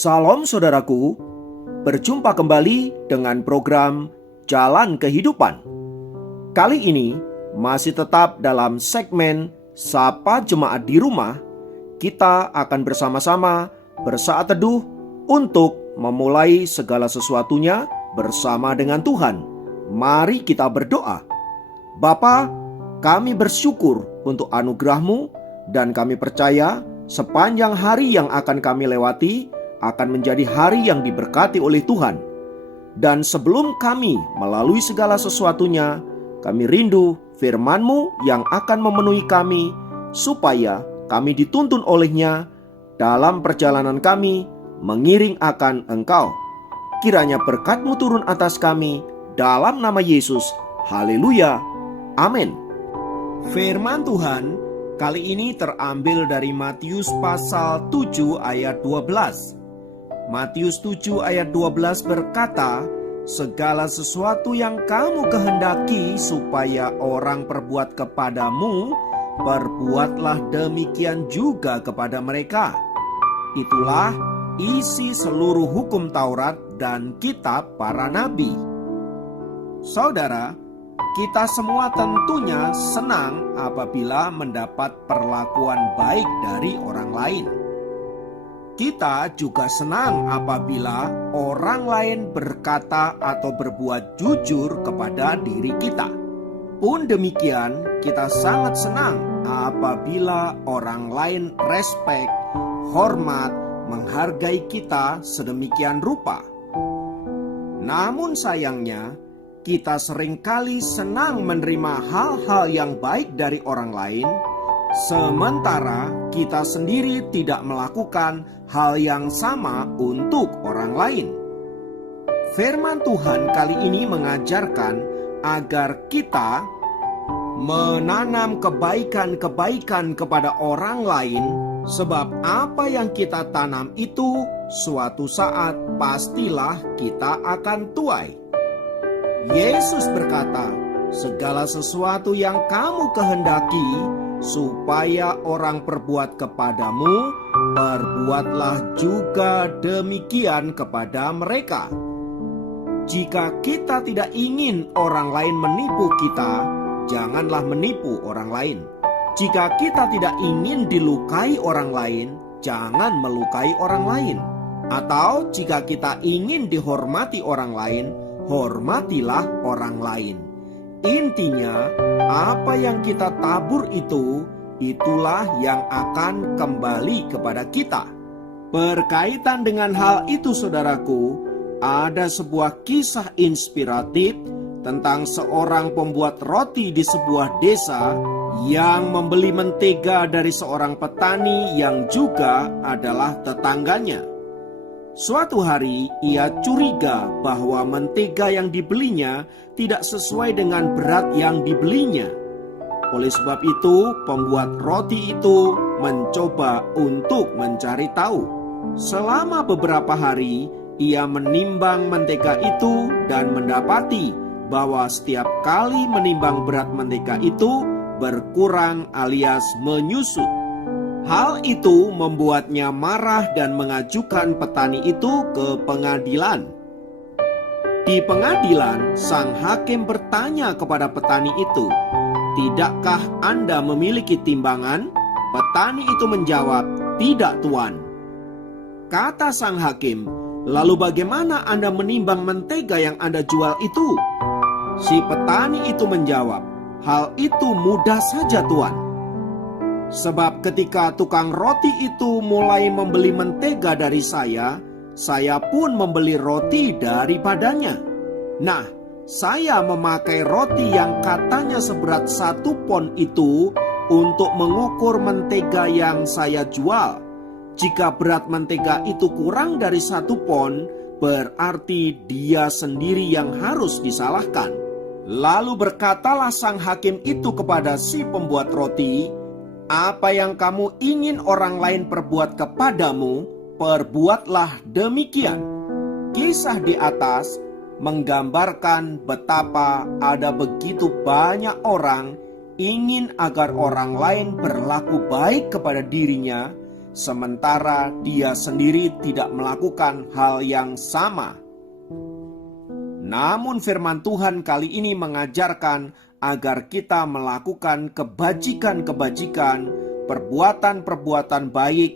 Salam saudaraku, berjumpa kembali dengan program Jalan Kehidupan. Kali ini masih tetap dalam segmen Sapa Jemaat di Rumah. Kita akan bersama-sama bersaat teduh untuk memulai segala sesuatunya bersama dengan Tuhan. Mari kita berdoa. Bapa, kami bersyukur untuk anugerah-Mu dan kami percaya sepanjang hari yang akan kami lewati akan menjadi hari yang diberkati oleh Tuhan. Dan sebelum kami melalui segala sesuatunya, kami rindu firman-Mu yang akan memenuhi kami, supaya kami dituntun olehnya dalam perjalanan kami mengiring akan Engkau. Kiranya berkat-Mu turun atas kami, dalam nama Yesus. Haleluya. Amin. Firman Tuhan kali ini terambil dari Matius pasal 7 ayat 12. Matius 7 ayat 12 berkata, "Segala sesuatu yang kamu kehendaki supaya orang perbuat kepadamu, perbuatlah demikian juga kepada mereka." Itulah isi seluruh hukum Taurat dan kitab para nabi. Saudara, kita semua tentunya senang apabila mendapat perlakuan baik dari orang lain. Kita juga senang apabila orang lain berkata atau berbuat jujur kepada diri kita. Pun demikian, kita sangat senang apabila orang lain respek, hormat, menghargai kita sedemikian rupa. Namun sayangnya, kita seringkali senang menerima hal-hal yang baik dari orang lain, sementara kita sendiri tidak melakukan hal yang sama untuk orang lain. Firman Tuhan kali ini mengajarkan agar kita menanam kebaikan-kebaikan kepada orang lain, sebab apa yang kita tanam itu suatu saat pastilah kita akan tuai. Yesus berkata, "Segala sesuatu yang kamu kehendaki supaya orang perbuat kepadamu, perbuatlah juga demikian kepada mereka." Jika kita tidak ingin orang lain menipu kita, janganlah menipu orang lain. Jika kita tidak ingin dilukai orang lain, jangan melukai orang lain. Atau jika kita ingin dihormati orang lain, hormatilah orang lain. Intinya, apa yang kita tabur itulah yang akan kembali kepada kita. Berkaitan dengan hal itu, saudaraku, ada sebuah kisah inspiratif tentang seorang pembuat roti di sebuah desa yang membeli mentega dari seorang petani yang juga adalah tetangganya. Suatu hari ia curiga bahwa mentega yang dibelinya tidak sesuai dengan berat yang dibelinya. Oleh sebab itu, pembuat roti itu mencoba untuk mencari tahu. Selama beberapa hari, ia menimbang mentega itu dan mendapati bahwa setiap kali menimbang berat mentega itu berkurang alias menyusut. Hal itu membuatnya marah dan mengajukan petani itu ke pengadilan. Di pengadilan, sang hakim bertanya kepada petani itu, "Tidakkah Anda memiliki timbangan?" Petani itu menjawab, "Tidak, Tuan." Kata sang hakim, "Lalu bagaimana Anda menimbang mentega yang Anda jual itu?" Si petani itu menjawab, "Hal itu mudah saja, Tuan. Sebab ketika tukang roti itu mulai membeli mentega dari saya pun membeli roti daripadanya. Nah, saya memakai roti yang katanya seberat 1 pon itu untuk mengukur mentega yang saya jual. Jika berat mentega itu kurang dari 1 pon, berarti dia sendiri yang harus disalahkan." Lalu berkatalah sang hakim itu kepada si pembuat roti, "Apa yang kamu ingin orang lain perbuat kepadamu, perbuatlah demikian." Kisah di atas menggambarkan betapa ada begitu banyak orang ingin agar orang lain berlaku baik kepada dirinya, sementara dia sendiri tidak melakukan hal yang sama. Namun firman Tuhan kali ini mengajarkan agar kita melakukan kebajikan-kebajikan, perbuatan-perbuatan baik,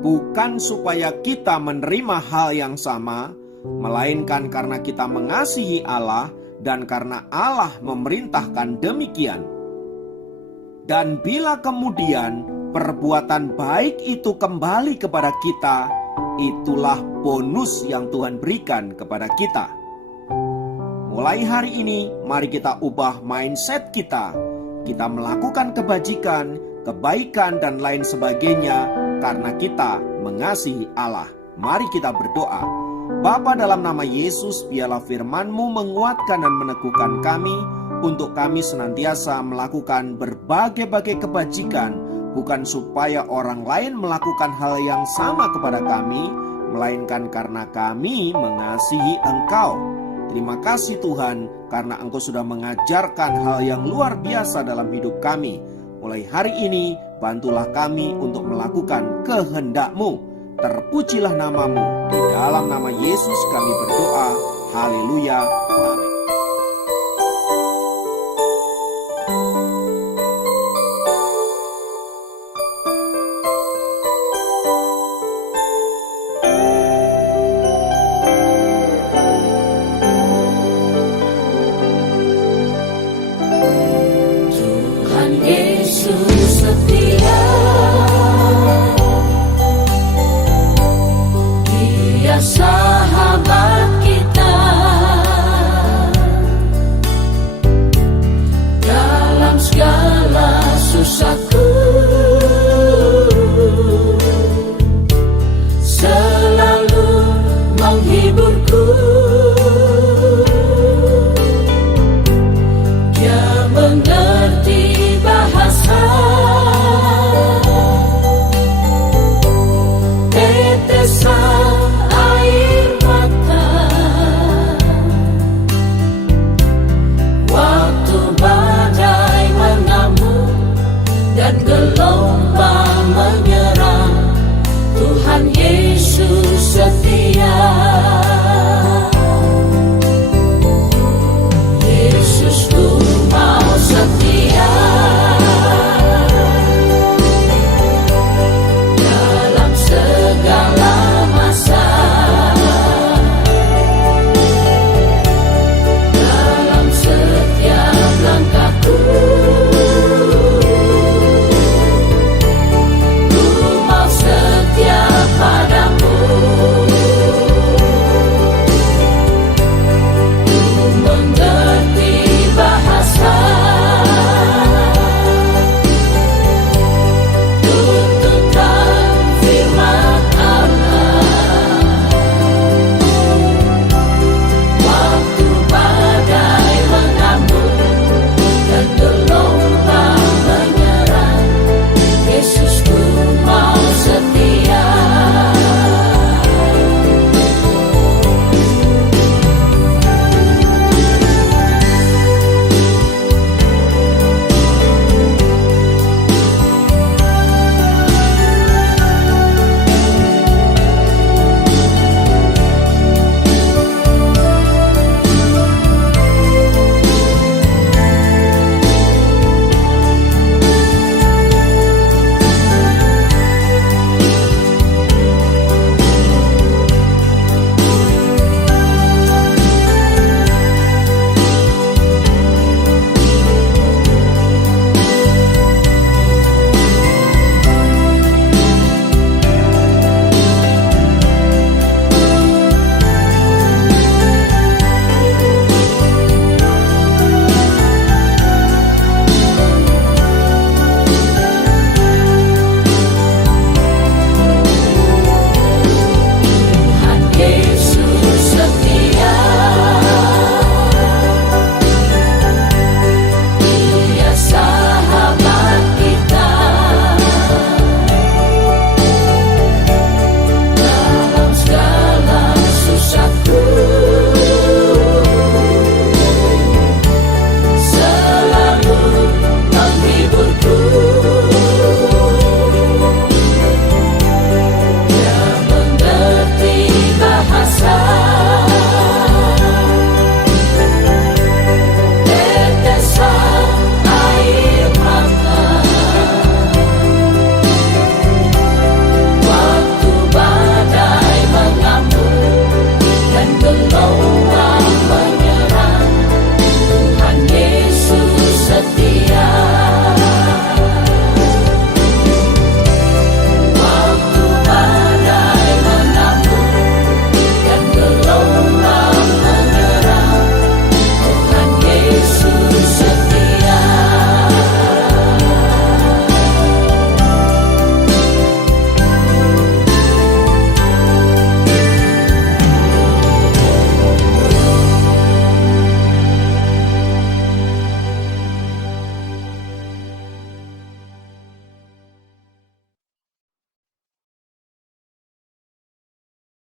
bukan supaya kita menerima hal yang sama, melainkan karena kita mengasihi Allah dan karena Allah memerintahkan demikian. Dan bila kemudian perbuatan baik itu kembali kepada kita, itulah bonus yang Tuhan berikan kepada kita. Mulai hari ini, mari kita ubah mindset kita. Kita melakukan kebajikan, kebaikan, dan lain sebagainya karena kita mengasihi Allah. Mari kita berdoa. Bapa, dalam nama Yesus, biarlah firman-Mu menguatkan dan meneguhkan kami untuk kami senantiasa melakukan berbagai-bagai kebajikan, bukan supaya orang lain melakukan hal yang sama kepada kami, melainkan karena kami mengasihi Engkau. Terima kasih Tuhan, karena Engkau sudah mengajarkan hal yang luar biasa dalam hidup kami. Mulai hari ini, bantulah kami untuk melakukan kehendak-Mu. Terpujilah nama-Mu. Di dalam nama Yesus kami berdoa. Haleluya. Amin. Tuhan Yesus setia.